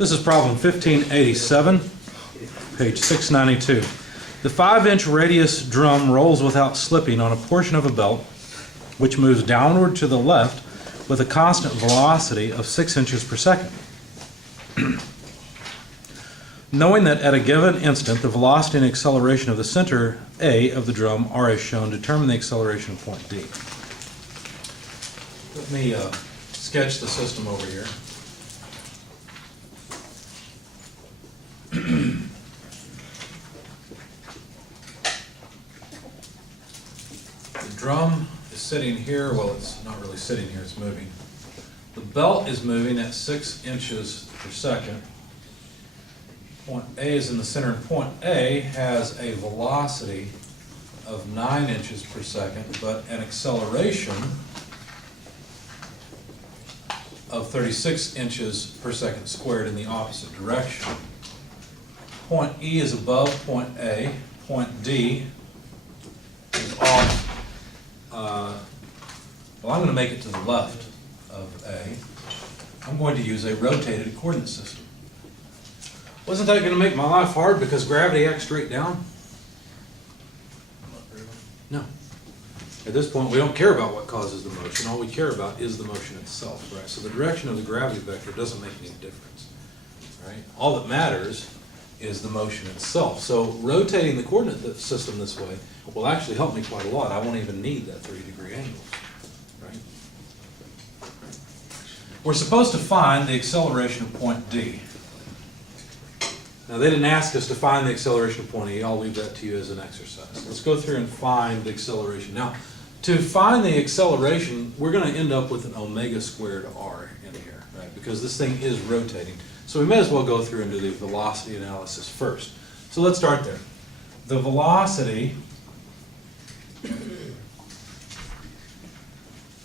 This is problem 1587, page 692. The 5-inch radius drum rolls without slipping on a portion of a belt which moves downward to the left with a constant velocity of 6 inches per second. Knowing that at a given instant the velocity and acceleration of the center A of the drum are as shown, determine the acceleration of point D. Let me sketch the system over here. The drum is sitting here. Well, it's not really sitting here, it's moving. The belt is moving at 6 inches per second. Point A is in the center, and point A has a velocity of 9 inches per second, but an acceleration of 36 inches per second squared in the opposite direction. Point E is above point A. Point D is off. Well, I'm going to make it to the left of A. I'm going to use a rotated coordinate system. Wasn't that going to make my life hard because gravity acts straight down? No. At this point, we don't care about what causes the motion. All we care about is the motion itself, right? So the direction of the gravity vector doesn't make any difference, right? All that matters is the motion itself. So rotating the coordinate system this way will actually help me quite a lot. I won't even need that 30-degree angle, right? We're supposed to find the acceleration of point D. Now, they didn't ask us to find the acceleration of point E. I'll leave that to you as an exercise. Let's go through and find the acceleration. Now, to find the acceleration, we're going to end up with an omega squared r in here, right? Because this thing is rotating. So we may as well go through and do the velocity analysis first. So let's start there. The velocity,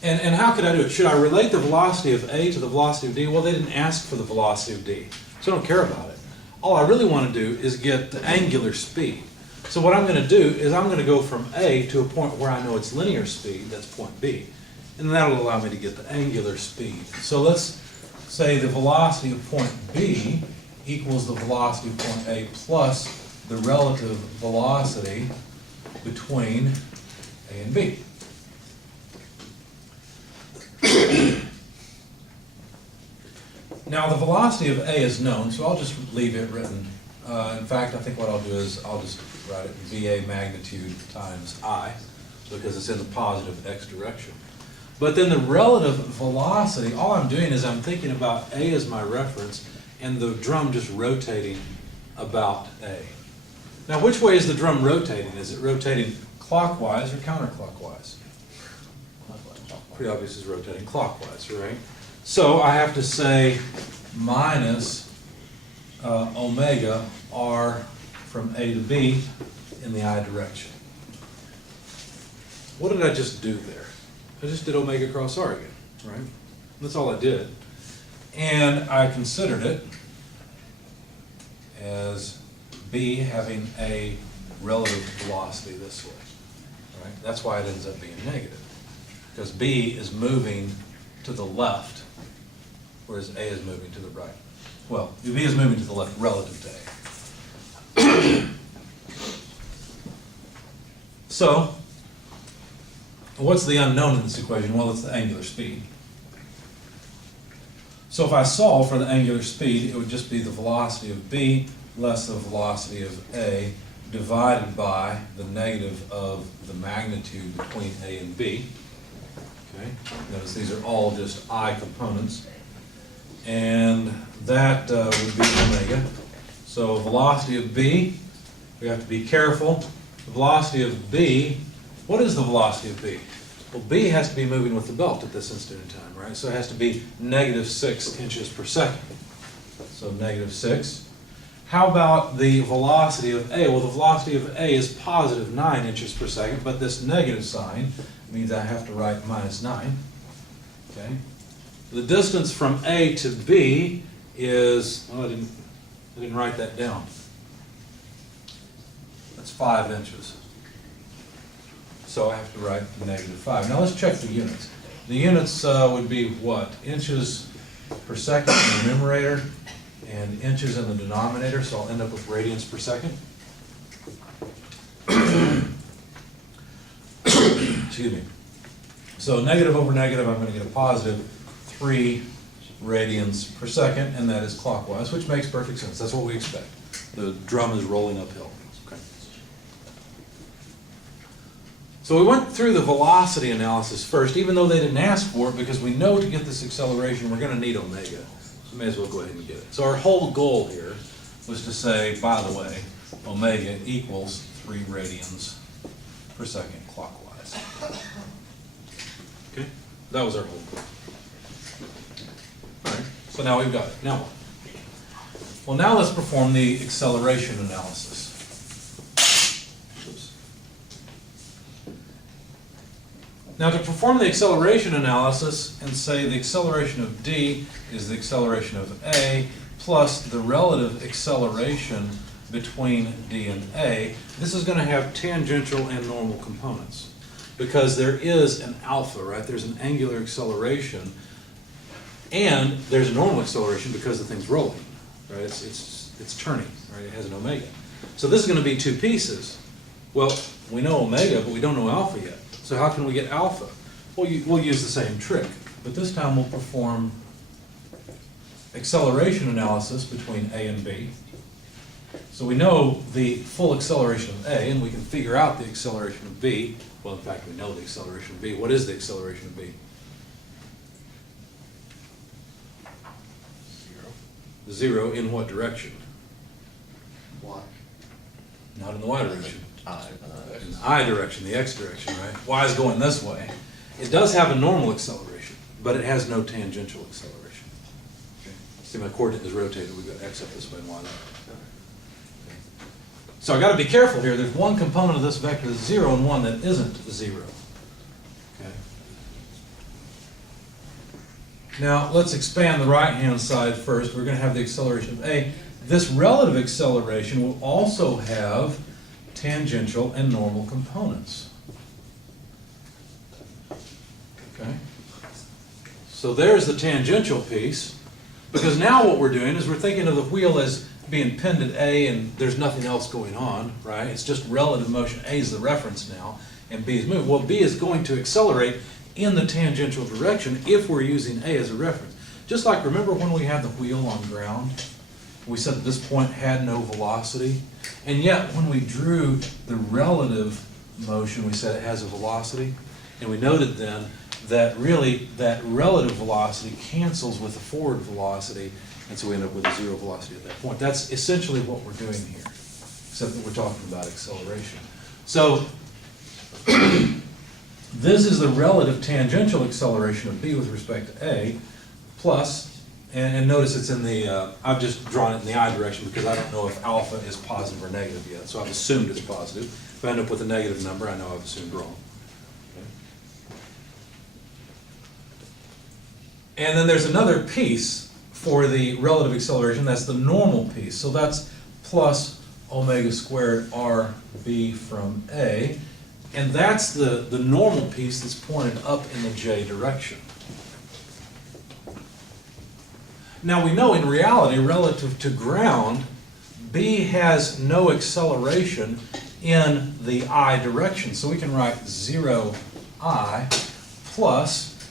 and how could I do it? Should I relate the velocity of A to the velocity of D? Well, they didn't ask for the velocity of D, so I don't care about it. All I really want to do is get the angular speed. So what I'm going to do is I'm going to go from A to a point where I know it's linear speed, that's point B, and that'll allow me to get the angular speed. So let's say the velocity of point B equals the velocity of point A plus the relative velocity between A and B. Now the velocity of A is known, so I'll just leave it written. In fact, I think what I'll do is I'll just write it VA magnitude times I, because it's in the positive x direction. But then the relative velocity, all I'm doing is I'm thinking about A as my reference and the drum just rotating about A. Now which way is the drum rotating? Is it rotating clockwise or counterclockwise? Pretty obvious it's rotating clockwise, right? So I have to say minus omega r from A to B in the I direction. What did I just do there? I just did omega cross r again, right? That's all I did. And I considered it as B having a relative velocity this way, right? That's why it ends up being negative, because B is moving to the left, whereas A is moving to the right. Well, B is moving to the left relative to A. So, what's the unknown in this equation? Well, it's the angular speed. So if I solve for the angular speed, it would just be the velocity of B less the velocity of A divided by the negative of the magnitude between A and B. Okay? Notice these are all just I components. And that would be omega. So velocity of B, we have to be careful. The velocity of B, what is the velocity of B? Well, B has to be moving with the belt at this instant in time, right? So it has to be negative 6 inches per second. So negative 6. How about the velocity of A? Well, the velocity of A is positive 9 inches per second, but this negative sign means I have to write minus 9. Okay? The distance from A to B is, well, I didn't write that down. That's 5 inches. So I have to write negative 5. Now let's check the units. The units would be what? Inches per second in the numerator and inches in the denominator, so I'll end up with radians per second. Excuse me. So negative over negative, I'm going to get a positive 3 radians per second, and that is clockwise, which makes perfect sense. That's what we expect. The drum is rolling uphill. Okay. So we went through the velocity analysis first, even though they didn't ask for it, because we know to get this acceleration we're going to need omega. So we may as well go ahead and get it. So our whole goal here was to say, by the way, omega equals 3 radians per second clockwise. Okay? That was our whole goal. All right. So now we've got it. Now what? Well, now let's perform the acceleration analysis. Oops. Now to perform the acceleration analysis and say the acceleration of d is the acceleration of a plus the relative acceleration between d and a, this is going to have tangential and normal components. Because there is an alpha, right? There's an angular acceleration, and there's a normal acceleration because the thing's rolling, right? It's turning, right? It has an omega. So this is going to be 2 pieces. Well, we know omega, but we don't know alpha yet. So how can we get alpha? Well, we'll use the same trick, but this time we'll perform acceleration analysis between a and b. So we know the full acceleration of a, and we can figure out the acceleration of b. Well, in fact, we know the acceleration of b. What is the acceleration of b? 0 in what direction? Y. Not in the y direction. I. In the I direction, the x direction, right? Y is going this way. It does have a normal acceleration, but it has no tangential acceleration. Okay. See, my coordinate is rotated. We've got x up this way and y that way. So I've got to be careful here. There's one component of this vector that's 0 and one that isn't 0. Okay. Now let's expand the right-hand side first. We're going to have the acceleration of a. This relative acceleration will also have tangential and normal components. Okay. So there's the tangential piece, because now what we're doing is we're thinking of the wheel as being pinned at A and there's nothing else going on, right? It's just relative motion. A is the reference now, and B is moving. Well, B is going to accelerate in the tangential direction if we're using A as a reference. Just like, remember when we had the wheel on ground? We said that this point had no velocity, and yet when we drew the relative motion, we said it has a velocity, and we noted then that really that relative velocity cancels with the forward velocity, and so we end up with a 0 velocity at that point. That's essentially what we're doing here, except that we're talking about acceleration. So this is the relative tangential acceleration of B with respect to A, plus, and notice it's in the, I've just drawn it in the I direction because I don't know if alpha is positive or negative yet, so I've assumed it's positive. If I end up with a negative number, I know I've assumed wrong. Okay. And then there's another piece for the relative acceleration, that's the normal piece. So that's plus omega squared RB from A, and that's the normal piece that's pointed up in the J direction. Now we know in reality, relative to ground, B has no acceleration in the I direction. So we can write 0I plus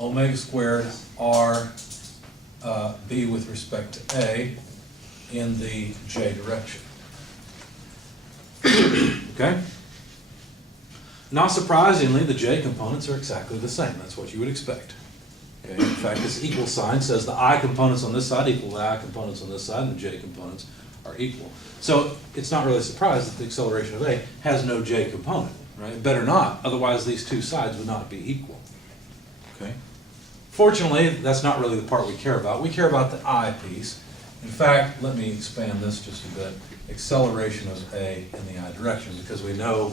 omega squared R B with respect to A in the J direction. Okay? Not surprisingly, the J components are exactly the same. That's what you would expect. Okay? In fact, this equal sign says the I components on this side equal the I components on this side, and the J components are equal. So it's not really a surprise that the acceleration of A has no J component, right? It better not, otherwise these two sides would not be equal. Okay? Fortunately, that's not really the part we care about. We care about the I piece. In fact, let me expand this just a bit. Acceleration of A in the I direction, because we know,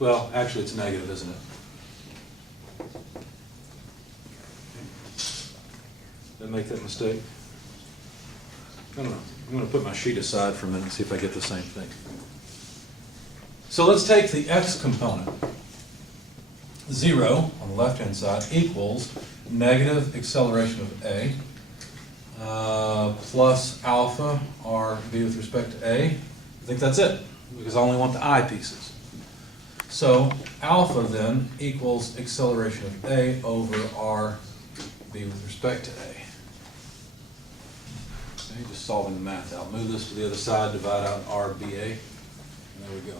well, actually it's negative, isn't it? Did I make that mistake? I don't know. I'm going to put my sheet aside for a minute and see if I get the same thing. So let's take the x component. 0 on the left-hand side equals negative acceleration of A plus alpha r b with respect to a. I think that's it, because I only want the I pieces. So alpha then equals acceleration of a over r b with respect to a. Okay, just solving the math out. Move this to the other side, divide out r b a, and there we go.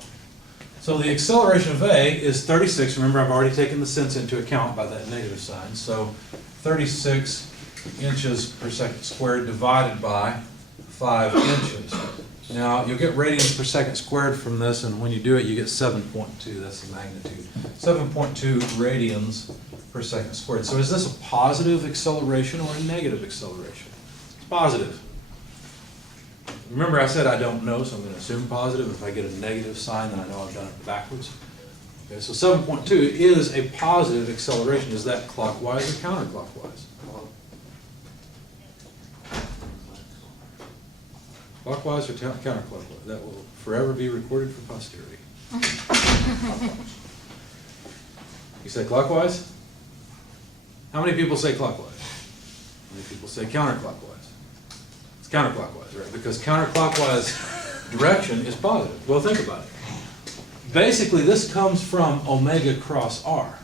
So the acceleration of a is 36. Remember, I've already taken the sense into account by that negative sign. So 36 inches per second squared divided by 5 inches. Now, you'll get radians per second squared from this, and when you do it, you get 7.2. That's the magnitude. 7.2 radians per second squared. So is this a positive acceleration or a negative acceleration? It's positive. Remember, I said I don't know, so I'm going to assume positive. If I get a negative sign, then I know I've done it backwards. Okay, so 7.2 is a positive acceleration. Is that clockwise or counterclockwise? Clockwise or counterclockwise? That will forever be recorded for posterity. You say clockwise? How many people say clockwise? How many people say counterclockwise? It's counterclockwise, right? Because counterclockwise direction is positive. Well, think about it. Basically, this comes from omega cross r.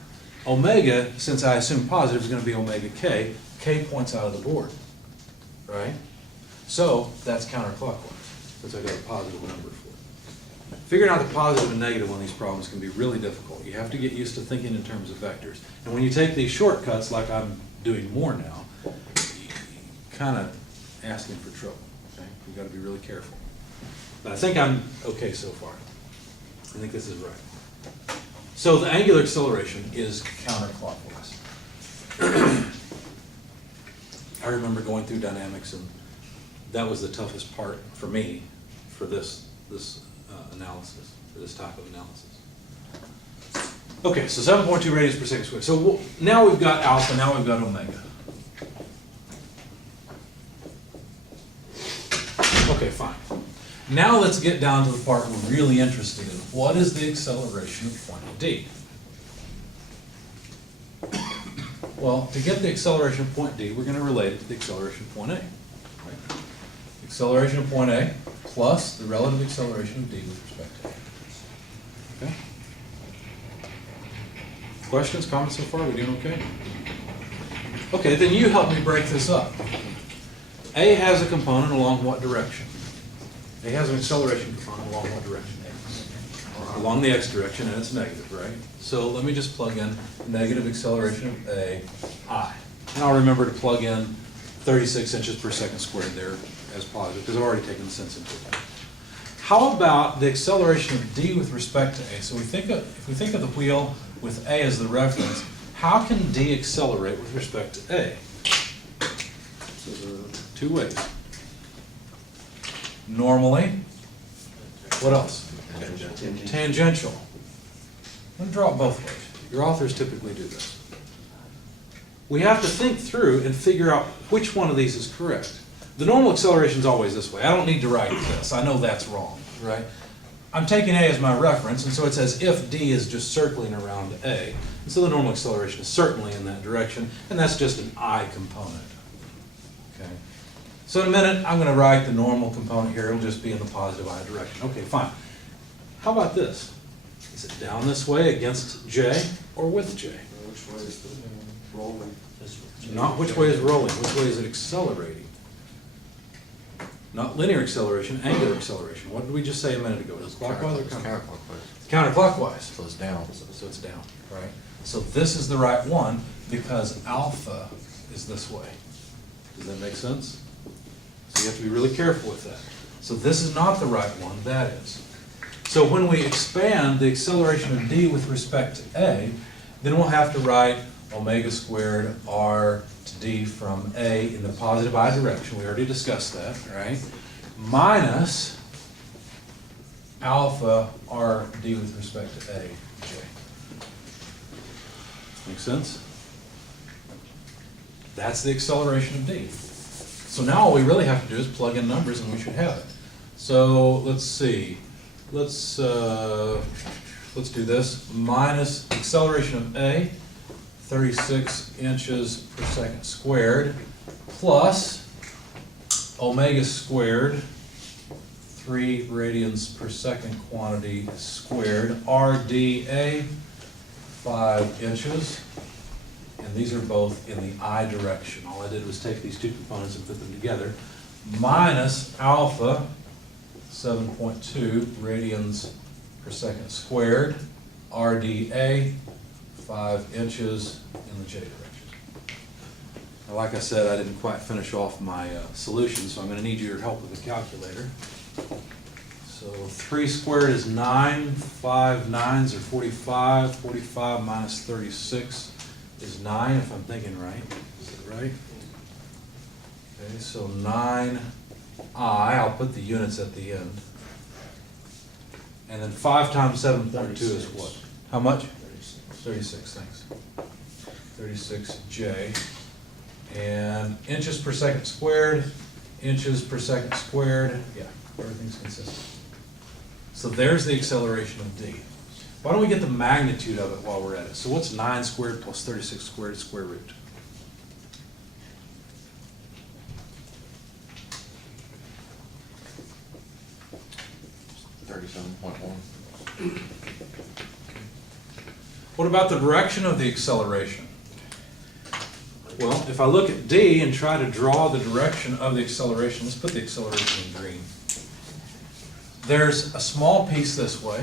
Omega, since I assume positive, is going to be omega k. K points out of the board, right? So that's counterclockwise, since I got a positive number for it. Figuring out the positive and negative on these problems can be really difficult. You have to get used to thinking in terms of vectors. And when you take these shortcuts, like I'm doing more now, you kind of asking for trouble. Okay? You've got to be really careful. But I think I'm okay so far. I think this is right. So the angular acceleration is counterclockwise. I remember going through dynamics, and that was the toughest part for me for this analysis, for this type of analysis. Okay, so 7.2 radians per second squared. So now we've got alpha, now we've got omega. Okay, fine. Now let's get down to the part we're really interested in. What is the acceleration of point D? Well, to get the acceleration of point D, we're going to relate it to the acceleration of point A. Right? Acceleration of point A plus the relative acceleration of D with respect to A. Okay? Questions, comments so far? We doing okay? Okay, then you help me break this up. A has a component along what direction? A has an acceleration component along what direction? Along the x direction, and it's negative, right? So let me just plug in negative acceleration of A, I. And I'll remember to plug in 36 inches per second squared there as positive, because I've already taken the sense into account. How about the acceleration of D with respect to A? So if we think of the wheel with A as the reference, how can D accelerate with respect to A? So there are two ways. Normally, what else? Tangential. I'm going to draw it both ways. Your authors typically do this. We have to think through and figure out which one of these is correct. The normal acceleration is always this way. I don't need to write this. I know that's wrong, right? I'm taking A as my reference, and so it says if D is just circling around A. And so the normal acceleration is certainly in that direction, and that's just an I component. Okay. So in a minute, I'm going to write the normal component here. It'll just be in the positive I direction. Okay, fine. How about this? Is it down this way against J or with J? Which way is the rolling? Not which way is rolling, which way is it accelerating? Not linear acceleration, angular acceleration. What did we just say a minute ago? Is it clockwise or counterclockwise? Counterclockwise. So it's down. So it's down, right? So this is the right one because alpha is this way. Does that make sense? So you have to be really careful with that. So this is not the right one, that is. So when we expand the acceleration of D with respect to A, then we'll have to write omega squared r to D from A in the positive I direction. We already discussed that, right? Minus alpha r D with respect to A, J. Make sense? That's the acceleration of D. So now all we really have to do is plug in numbers and we should have it. So let's see. Let's do this. Minus acceleration of A, 36 inches per second squared, plus omega squared, 3 radians per second quantity squared, RdA, 5 inches. And these are both in the I direction. All I did was take these two components and put them together, minus alpha, 7.2 radians per second squared, RdA, 5 inches in the J direction. Now, like I said, I didn't quite finish off my solution, so I'm going to need your help with the calculator. So 3 squared is 9, 5 nines are 45, 45 minus 36 is 9, if I'm thinking right. Is it right? Okay, so 9I, I'll put the units at the end. And then 5 times 7.2 is what? How much? 36, thanks. 36J. And inches per second squared, inches per second squared, yeah, everything's consistent. So there's the acceleration of D. Why don't we get the magnitude of it while we're at it? So what's 9 squared plus 36 squared square root? What about the direction of the acceleration? Well, if I look at D and try to draw the direction of the acceleration, let's put the acceleration in green. There's a small piece this way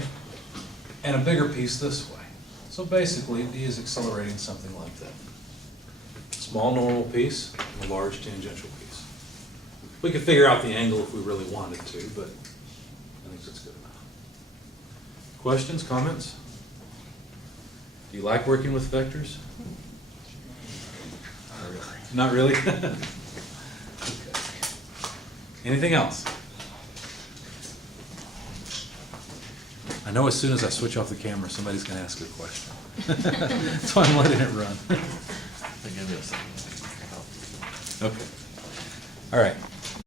and a bigger piece this way. So basically, D is accelerating something like that. Small normal piece and a large tangential piece. We could figure out the angle if we really wanted to, but I think that's good enough. Questions, comments? Do you like working with vectors? Not really? Okay. Anything else? I know as soon as I switch off the camera, somebody's going to ask a question. That's why I'm letting it run. Okay. All right.